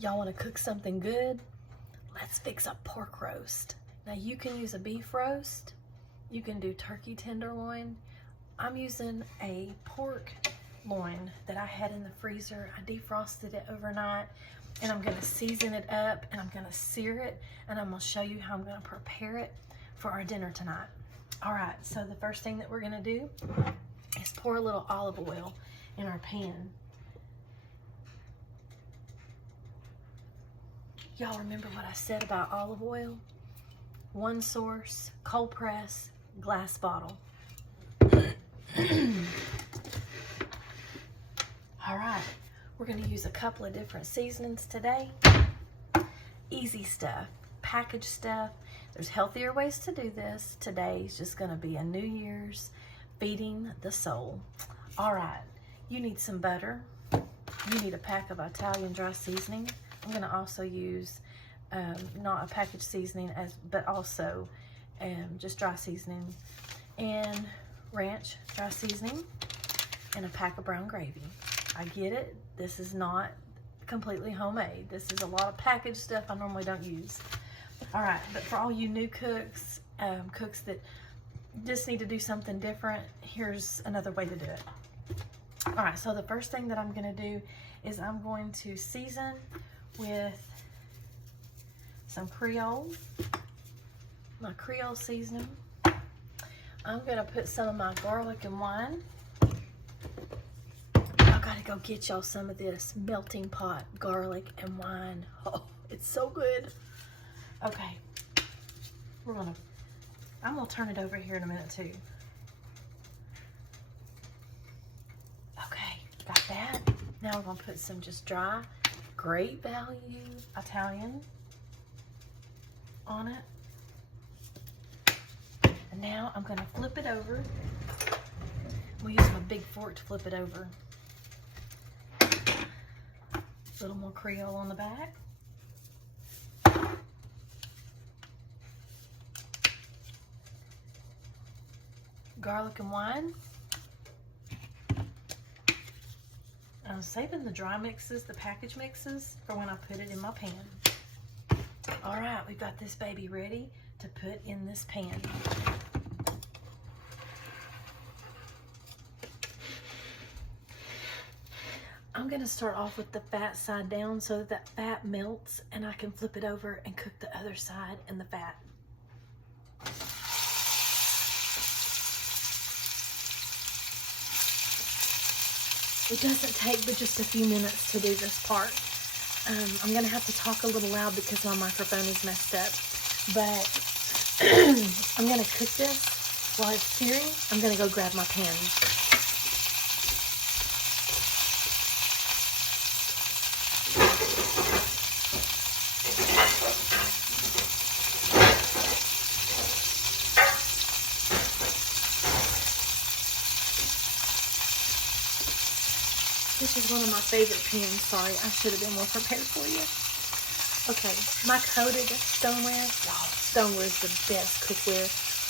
Y'all want to cook something good? Let's fix a pork roast. Now you can use a beef roast. You can do turkey tenderloin. I'm using a pork loin that I had in the freezer. I defrosted it overnight, and I'm gonna season it up, and I'm gonna sear it, and I'm gonna show you how I'm gonna prepare it for our dinner tonight. All right, so the first thing that we're gonna do is pour a little olive oil in our pan. Y'all remember what I said about olive oil? One source, cold press, glass bottle. All right, we're gonna use a couple of different seasonings today. Easy stuff, packaged stuff. There's healthier ways to do this. Today's just gonna be a New Year's feeding the soul. All right, you need some butter. You need a pack of Italian dry seasoning. I'm gonna also use not a packaged seasoning, but also just dry seasoning, and ranch dry seasoning, and a pack of brown gravy. I get it, this is not completely homemade. This is a lot of packaged stuff I normally don't use. All right, but for all you new cooks, cooks that just need to do something different, here's another way to do it. All right, so the first thing that I'm gonna do is I'm going to season with some Creole, my Creole seasoning. I'm gonna put some of my garlic and wine. I gotta go get y'all some of this melting pot garlic and wine. Oh, it's so good. Okay, I'm gonna turn it over here in a minute too. Okay, got that. Now we're gonna put some just dry, great value Italian on it. And now I'm gonna flip it over. We'll use my big fork to flip it over. A little more Creole on the back. Garlic and wine. I'm saving the dry mixes, the package mixes, for when I put it in my pan. All right, we've got this baby ready to put in this pan. I'm gonna start off with the fat side down so that fat melts, and I can flip it over and cook the other side in the fat. It doesn't take but just a few minutes to do this part. I'm gonna have to talk a little loud because my microphone is messed up, but I'm gonna cook this while it's searing. I'm gonna go grab my pan. This is one of my favorite pans. Sorry, I should have been more prepared for you. Okay, my coated stoneware. Y'all, stoneware is the best cookware.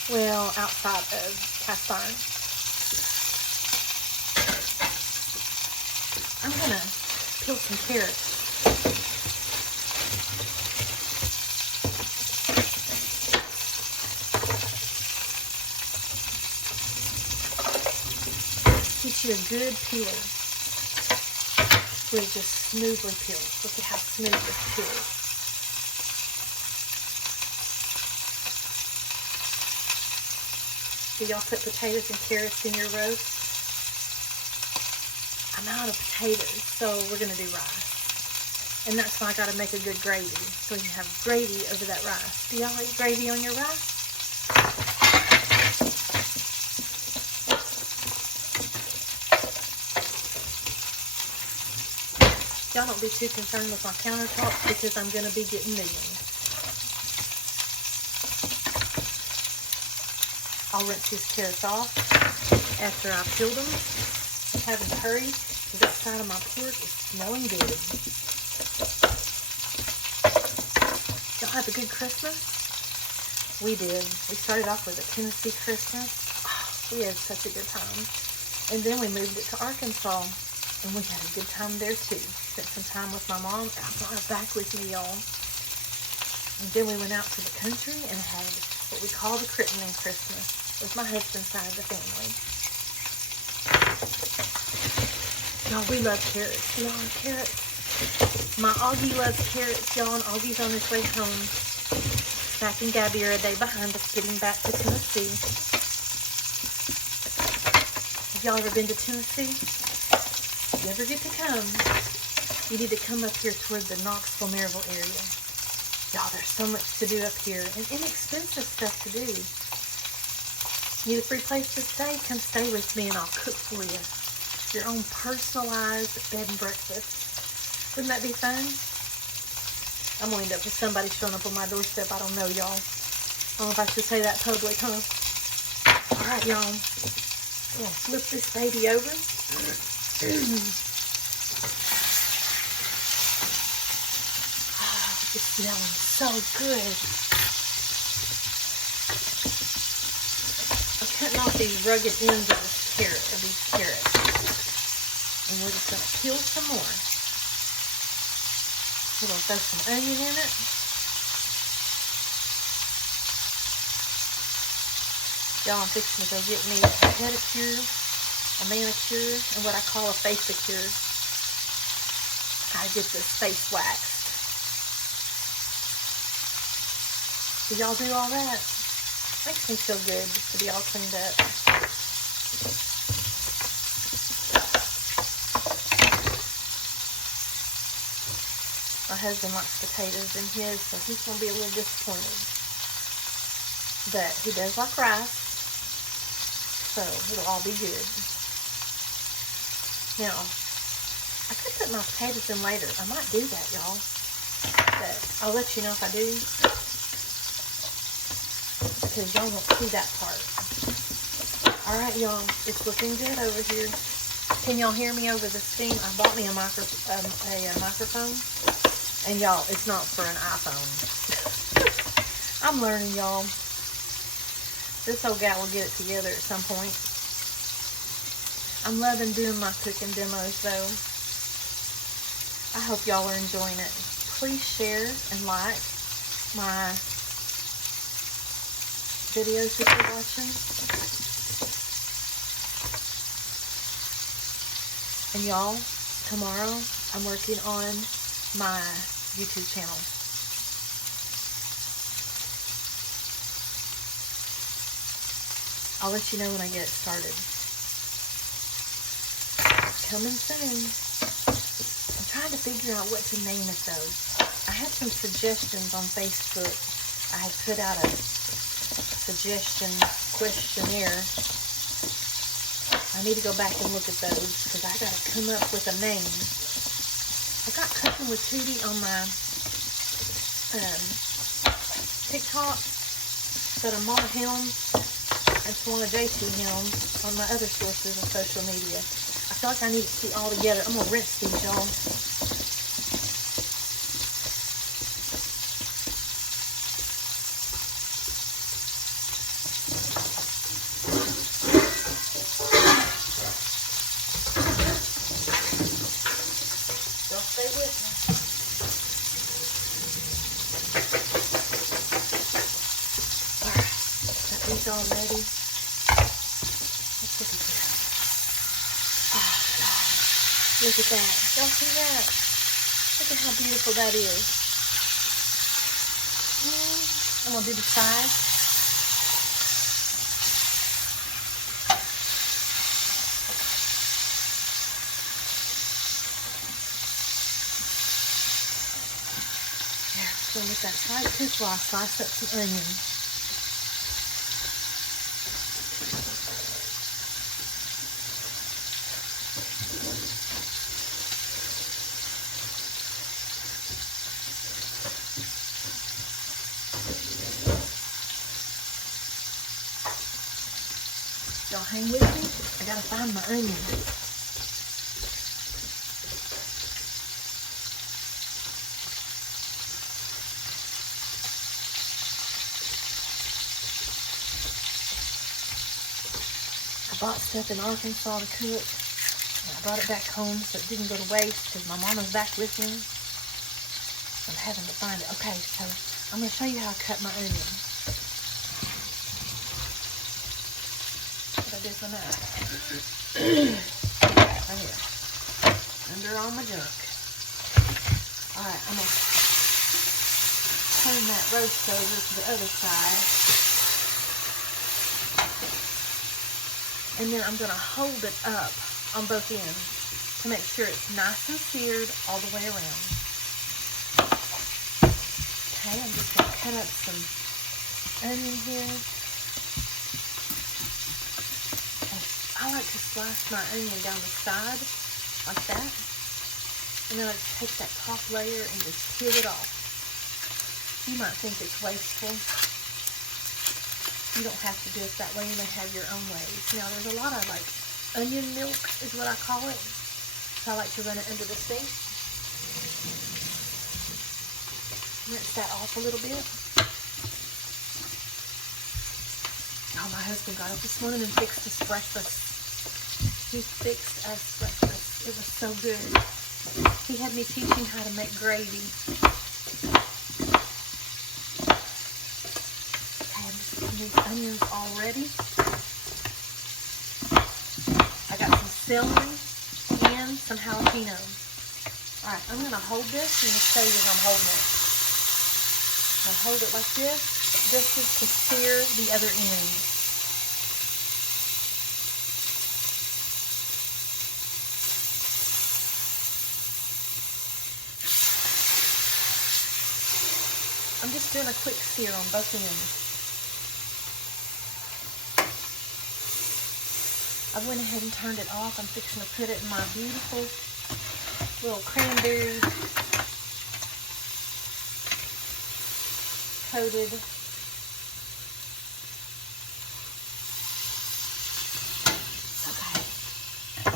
Well, outside of cast iron. I'm gonna peel some carrots. Get you a good peeler. Where it just smoothly peels. Look at how smooth this peels. Do y'all put potatoes and carrots in your roast? I'm out of potatoes, so we're gonna do rice. And that's why I gotta make a good gravy, so you can have gravy over that rice. Do y'all eat gravy on your rice? Y'all don't be too concerned with my countertops because I'm going to be getting new ones. I'll rinse these carrots off after I peeled them. I'm having to hurry because that side of my pork is smelling good. Y'all have a good Christmas? We did. We started off with a Tennessee Christmas. Oh, we had such a good time. And then we moved it to Arkansas. And we had a good time there too. Spent some time with my mom. I brought her back with me, y'all. And then we went out to the country and had what we call the Crittenden Christmas with my husband's side of the family. Y'all, we love carrots. Y'all, carrots. My Augie loves carrots, y'all, and Augie's on his way home. Zach and Gabby are a day behind us getting back to Tennessee. Have y'all ever been to Tennessee? If you ever get to come, you need to come up here toward the Knoxville, Maryville area. Y'all, there's so much to do up here and inexpensive stuff to do. Need a free place to stay? Come stay with me and I'll cook for you. Your own personalized bed and breakfast. Wouldn't that be fun? I'm going to end up with somebody showing up on my doorstep. I don't know, y'all. I don't know if I should say that public, huh? All right, y'all. I'm going to flip this baby over. It's smelling so good. I'm cutting off these rugged ends of these carrots. And we're just going to peel some more. We're going to throw some onion in it. Y'all, I'm fixing to go get me a pedicure, a manicure, and what I call a faciacure. I get this face waxed. Do y'all do all that? Makes me feel good just to be all cleaned up. My husband likes potatoes in his, so he's going to be a little disappointed. But he does like rice, so it'll all be good. Now, I could put my potatoes in later. I might do that, y'all. But I'll let you know if I do. Because y'all won't see that part. Alright, y'all. It's looking good over here. Can y'all hear me over the steam? I bought me a microphone. And y'all, it's not for an iPhone. I'm learning, y'all. This old gal will get it together at some point. I'm loving doing my cooking demos, though. I hope y'all are enjoying it. Please share and like my videos that you're watching. And y'all, tomorrow I'm working on my YouTube channel. I'll let you know when I get it started. Coming soon. I'm trying to figure out what to name it though. I had some suggestions on Facebook. I had put out a suggestion questionnaire. I need to go back and look at those because I got to come up with a name. I got Cooking with Tootie on my TikTok, but Mama Helms and Swana JT Helms on my other sources of social media. I feel like I need to keep all together. I'm going to rinse these, y'all. All ready. Let's look at that. Oh, God. Look at that. Y'all see that? Look at how beautiful that is. I'm going to do the side. There. So with that side cooked while I slice up some onions. Y'all hang with me. I gotta find my onion. I bought stuff in Arkansas to cook. And I I brought it back home so it didn't go to waste because my mama's back with me. I'm having to find it. Okay, so I'm going to show you how I cut my onion. What I did for that. Right here. Under all my junk. Alright, I'm going to turn that roast over to the other side. And then I'm going to hold it up on both ends to make sure it's nice and seared all the way around. Okay, I'm just going to cut up some onion here. And I like to slice my onion down the side like that. And then I just take that top layer and just peel it off. You might think it's wasteful. You don't have to do it that way. You may have your own ways. Now, there's a lot of, like, onion milk is what I call it. So I like to run it under the sink. Rinse that off a little bit. Oh, my husband got up this morning and fixed us breakfast. He fixed us breakfast. It was so good. He had me teaching how to make gravy. These onions all ready. I got some celery and some jalapenos. Alright, I'm going to hold this and show you how I'm holding it. I'll hold it like this. This is to sear the other end. I'm just doing a quick sear on both ends. I went ahead and turned it off. I'm fixing to put it in my beautiful little cranberry coated okay.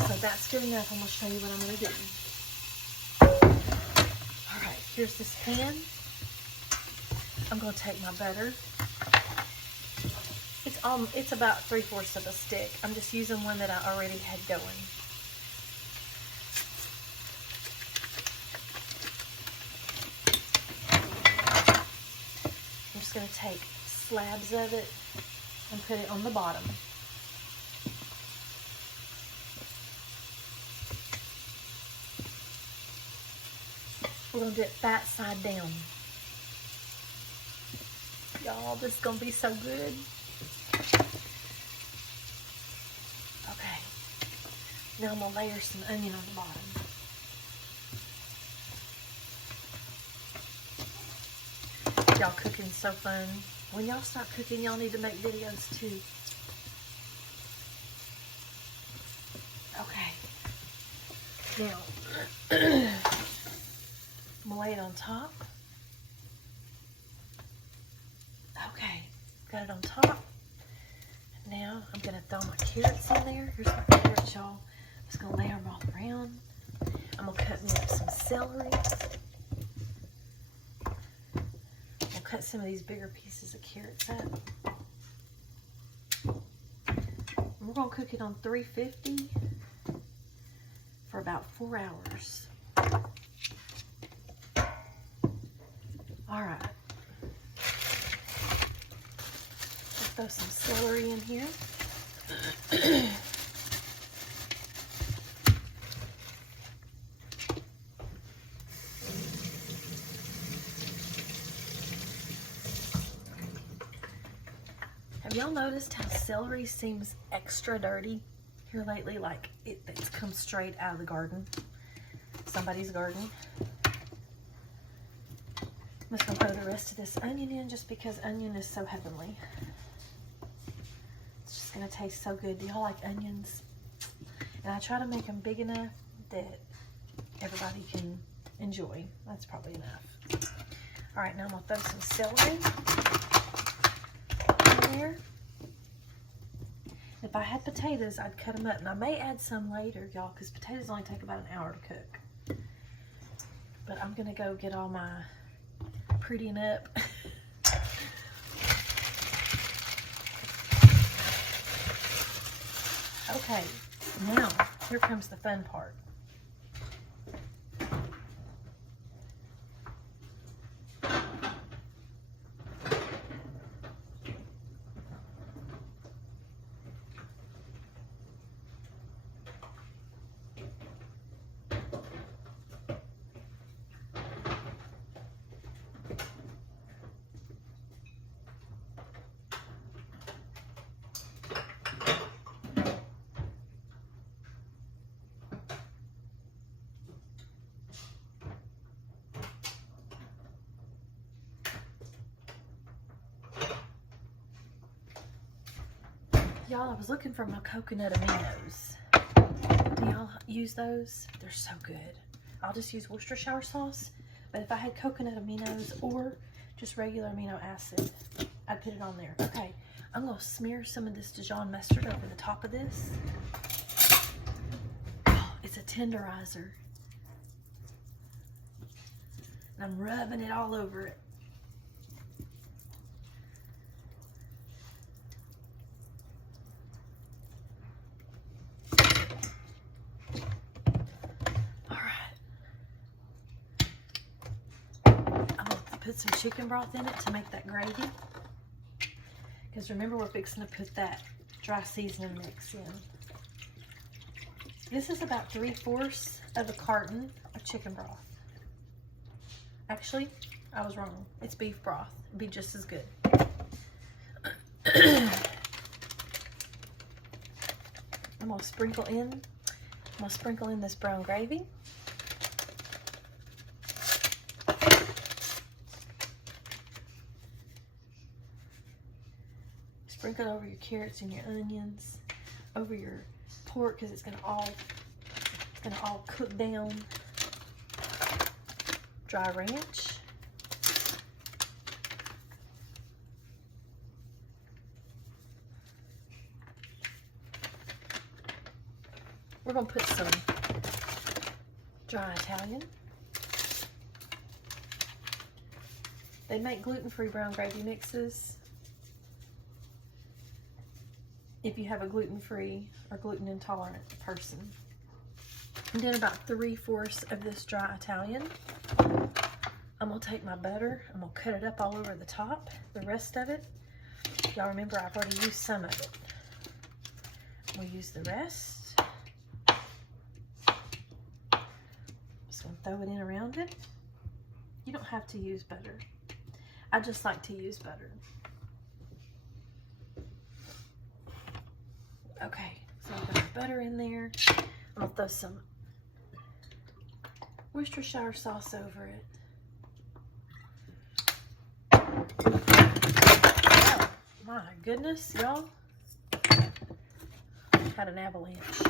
So that's good enough. I'm going to show you what I'm going to do. Alright, here's this pan. I'm going to take my butter. It's about 3/4 of a stick. I'm just using one that I already had going. I'm just going to take slabs of it and put it on the bottom. We're going to do it that side down. Y'all, this is going to be so good. Okay, now I'm going to layer some onion on the bottom. Y'all, cooking's so fun. When y'all start cooking, y'all need to make videos too. Okay, now I'm going to lay it on top. Okay, got it on top. Now I'm going to throw my carrots in there. Here's my carrots, y'all. I'm just going to layer them all around. I'm going to cut me up some celery. I'll cut some of these bigger pieces of carrots up. And we're going to cook it on 350 for about 4 hours. Alright. Throw some celery in here. Have y'all noticed how celery seems extra dirty here lately? Like it's come straight out of the garden. Somebody's garden. I'm just going to throw the rest of this onion in just because onion is so heavenly. Gonna taste so good. Do y'all like onions? And I try to make them big enough that everybody can enjoy. That's probably enough. All right, now I'm gonna throw some celery in there. If I had potatoes, I'd cut them up, and I may add some later, y'all, because potatoes only take about an hour to cook. But I'm gonna go get all my prettying up. Okay, now Here comes the fun part. Y'all, I was looking for my coconut aminos. Do y'all use those? They're so good. I'll just use Worcestershire sauce, but if I had coconut aminos or just regular amino acid, I'd put it on there. Okay, I'm gonna smear some of this Dijon mustard over the top of this. Oh, it's a tenderizer. And I'm rubbing it all over it. Put some chicken broth in it to make that gravy. Because remember, we're fixing to put that dry seasoning mix in. This is about 3/4 of a carton of chicken broth. Actually, I was wrong. It's beef broth. It'd be just as good. I'm gonna sprinkle in this brown gravy. Sprinkle it over your carrots and your onions, over your pork, because it's gonna all cook down. Dry ranch. We're gonna put some dry Italian. They make gluten-free brown gravy mixes. If you have a gluten-free or gluten-intolerant person. And then about 3/4 of this dry Italian. I'm gonna take my butter, I'm gonna cut it up all over the top, the rest of it. Y'all remember I've already used some of it. We'll use the rest. Just gonna throw it in around it. You don't have to use butter. I just like to use butter. Okay, so I've got butter in there. I'm gonna throw some Worcestershire sauce over it. Oh, my goodness, y'all. Had an avalanche.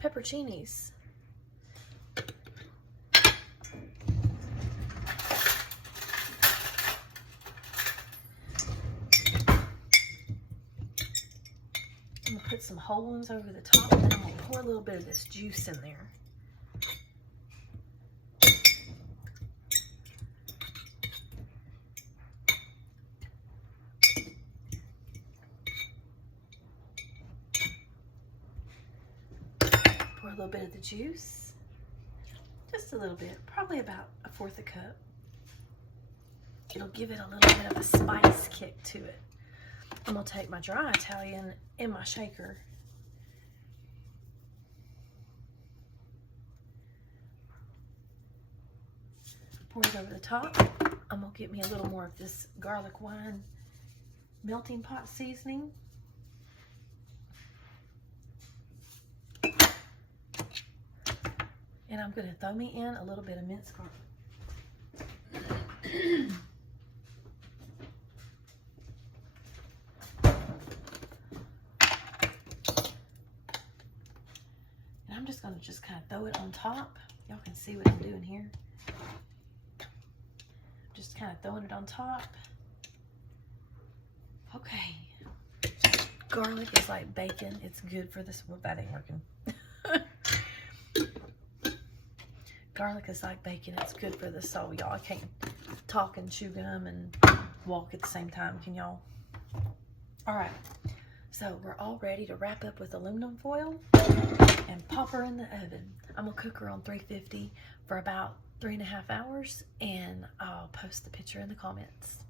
Pepperoncinis. I'm gonna put some whole ones over the top, and I'm gonna pour a little bit of this juice in there. Pour a little bit of the juice, just a little bit, probably about 1/4 cup. It'll give it a little bit of a spice kick to it. I'm gonna take my dry Italian in my shaker. Pour it over the top. I'm gonna get me a little more of this garlic wine melting pot seasoning. And I'm gonna throw me in a little bit of minced garlic. I'm just gonna kind of throw it on top. Y'all can see what I'm doing here. Just kind of throwing it on top. Okay. Garlic is like bacon. It's good for this. Well, that ain't working. Garlic is like bacon. It's good for the soul, y'all. I can't talk and chew gum and walk at the same time. Can y'all? All right. So we're all ready to wrap up with aluminum foil and pop her in the oven. I'm gonna cook her on 350 for about 3.5 hours, and I'll post the picture in the comments.